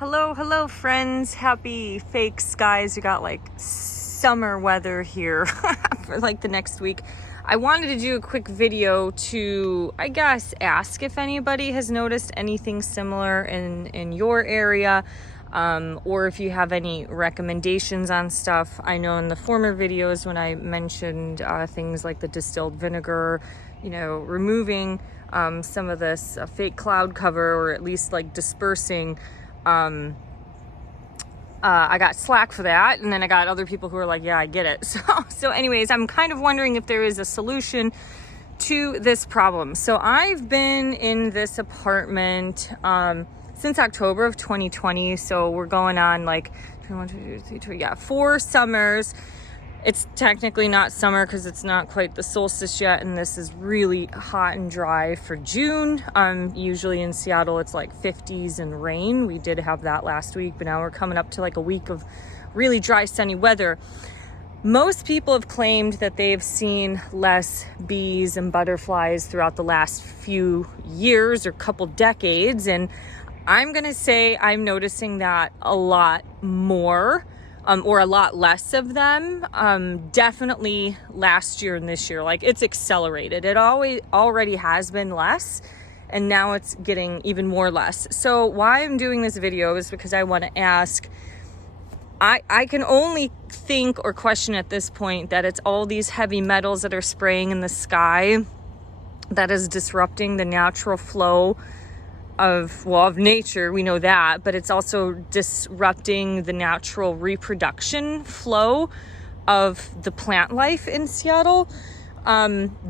Hello friends. Happy fake skies. We got like summer weather here for like the next week. I wanted to do a quick video to, I guess, ask if anybody has noticed anything similar in your area, or if you have any recommendations on stuff. I know in the former videos when I mentioned things like the distilled vinegar, removing some of this fake cloud cover, or at least like dispersing, I got slack for that, and then I got other people who are like, yeah, I get it. So anyways, I'm kind of wondering if there is a solution to this problem. So I've been in this apartment since October of 2020. So we're going on like 4 summers. It's technically not summer because it's not quite the solstice yet, and this is really hot and dry for June. Usually in Seattle it's like 50s and rain. We did have that last week, but now we're coming up to like a week of really dry, sunny weather. Most people have claimed that they've seen less bees and butterflies throughout the last few years or couple decades, and I'm gonna say I'm noticing that a lot more. Or a lot less of them, definitely last year and this year. Like, it's accelerated. It already has been less, and now it's getting even more less. So why I'm doing this video is because I want to ask, I can only think or question at this point that it's all these heavy metals that are spraying in the sky that is disrupting the natural flow of nature. We know that, but it's also disrupting the natural reproduction flow of the plant life in Seattle.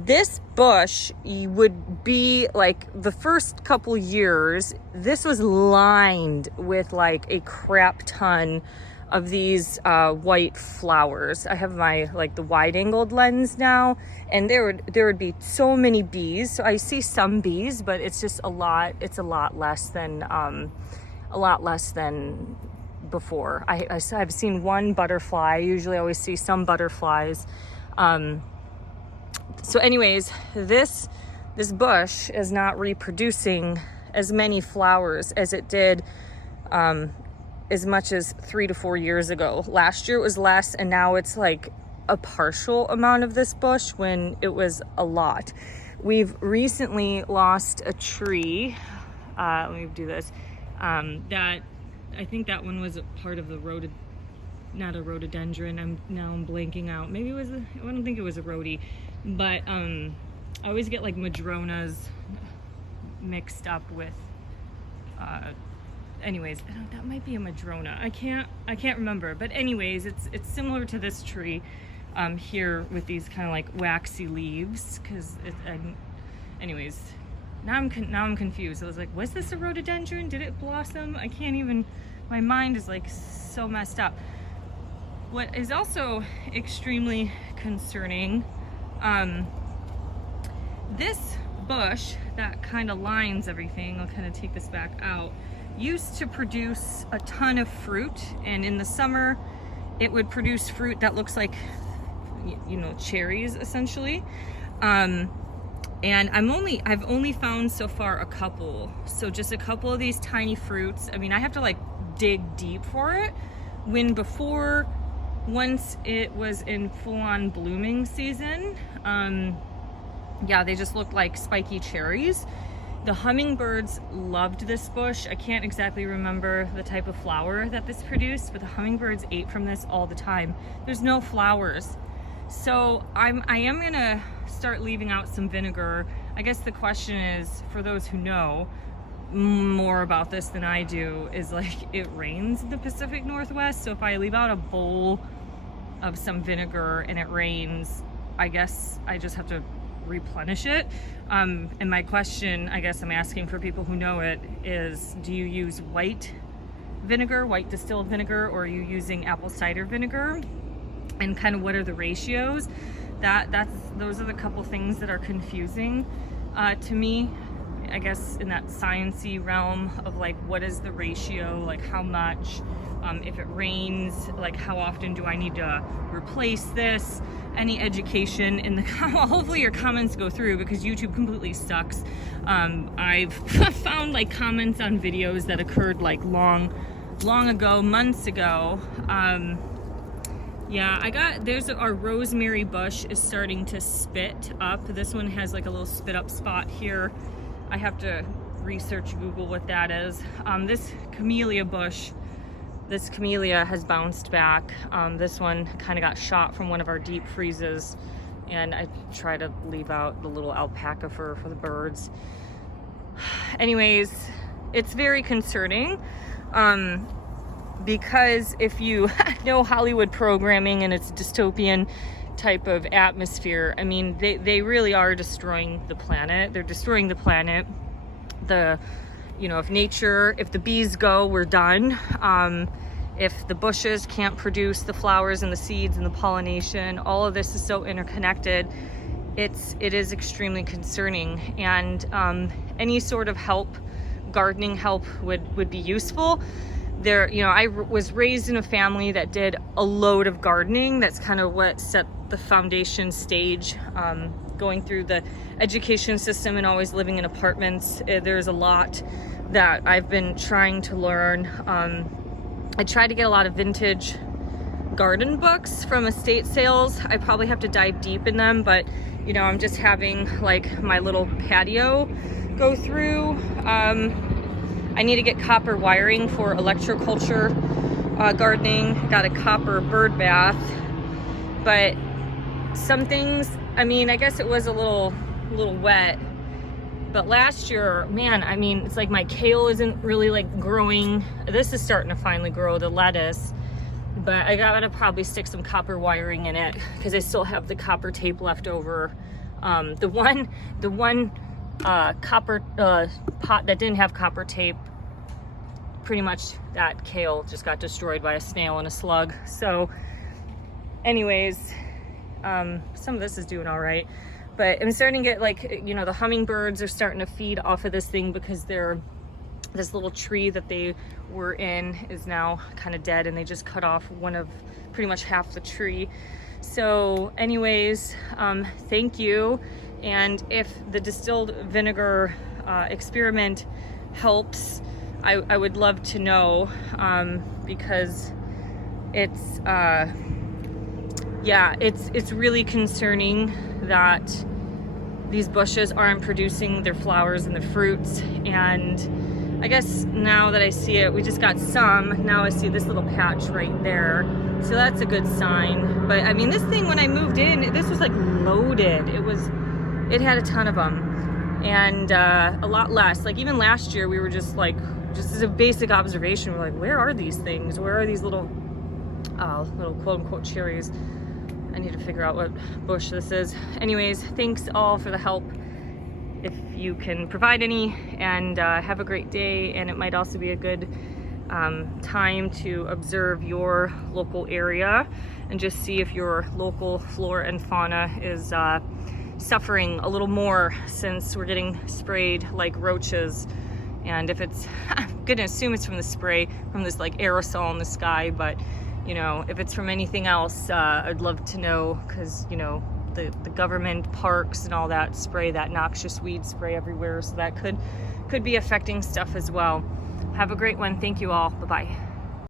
This bush would be like, the first couple years, this was lined with like a crap ton of these white flowers. I have my the wide angled lens now, and there would be so many bees. So I see some bees, but it's just a lot. It's a lot less than before. I've seen one butterfly. I usually always see some butterflies. So anyways, this bush is not reproducing as many flowers as it did as much as 3 to 4 years ago. Last year it was less, and now it's like a partial amount of this bush when it was a lot. We've recently lost a tree. Let me do this. That, I think that one was a part of the not a rhododendron. I'm blanking out. Maybe it was I don't think it was a rhodie, but I always get like madronas mixed up with anyways, that might be a madrona. I can't remember, but anyways, it's similar to this tree here with these kind of like waxy leaves, because anyways, now I'm confused. I was like, was this a rhododendron? Did it blossom? I can't even, my mind is like so messed up. What is also extremely concerning, this bush that kind of lines everything, I'll kind of take this back out, used to produce a ton of fruit, and in the summer it would produce fruit that looks like cherries essentially, and I've only found so far a couple, so just a couple of these tiny fruits. I mean, I have to like dig deep for it, when before, once it was in full-on blooming season, yeah, they just looked like spiky cherries. The hummingbirds loved this bush. I can't exactly remember the type of flower that this produced, but the hummingbirds ate from this all the time. There's no flowers. So I am gonna start leaving out some vinegar. I guess the question is, for those who know more about this than I do, is like, it rains in the Pacific Northwest. So if I leave out a bowl of some vinegar and it rains, I guess I just have to replenish it. And my question, I guess I'm asking for people who know it, is, do you use white vinegar, white distilled vinegar, or are you using apple cider vinegar? And kind of what are the ratios? Those are the couple things that are confusing to me, I guess, in that sciencey realm of like, what is the ratio, like how much, if it rains, like how often do I need to replace this? Any education in the hopefully your comments go through, because YouTube completely sucks. I've found like comments on videos that occurred like long long ago, months ago. Yeah, there's our rosemary bush is starting to spit up. This one has like a little spit up spot here. I have to research, Google what that is. This camellia bush, this camellia has bounced back. This one kind of got shot from one of our deep freezes, and I try to leave out the little alpaca fur for the birds. Anyways, it's very concerning. Because if you know Hollywood programming and its dystopian type of atmosphere, I mean, they really are destroying the planet. They're destroying the planet. If the bees go, we're done. If the bushes can't produce the flowers and the seeds and the pollination, all of this is so interconnected. It is extremely concerning, and any sort of help, gardening help would be useful. I was raised in a family that did a load of gardening. That's kind of what set the foundation stage. Going through the education system and always living in apartments, there's a lot that I've been trying to learn. I tried to get a lot of vintage garden books from estate sales. I probably have to dive deep in them, but I'm just having like my little patio go through. I need to get copper wiring for electroculture gardening. Got a copper bird bath, but some things, I mean, I guess it was a little wet, but last year, man, I mean, it's like my kale isn't really like growing. This is starting to finally grow, the lettuce, but I gotta probably stick some copper wiring in it because I still have the copper tape left over. The one copper pot that didn't have copper tape, pretty much that kale just got destroyed by a snail and a slug. So anyways, some of this is doing all right, but I'm starting to get like, the hummingbirds are starting to feed off of this thing because this little tree that they were in is now kind of dead, and they just cut off pretty much half the tree. So anyways, thank you. And if the distilled vinegar experiment helps, I would love to know, because it's really concerning that these bushes aren't producing their flowers and the fruits. And I guess now that I see it, we just got some. Now I see this little patch right there. So that's a good sign. But I mean, this thing, when I moved in, this was like loaded. It had a ton of them, and a lot less. Like even last year, we were just as a basic observation, we're like, where are these things? Where are these little quote unquote cherries? I need to figure out what bush this is. Anyways, thanks all for the help, if you can provide any, and have a great day. And it might also be a good time to observe your local area and just see if your local flora and fauna is suffering a little more, since we're getting sprayed like roaches. And if it's, I'm gonna assume it's from the spray, from this like aerosol in the sky, but if it's from anything else, I'd love to know, because the government parks and all that spray that noxious weed spray everywhere, so that could be affecting stuff as well. Have a great one. Thank you all. Bye-bye.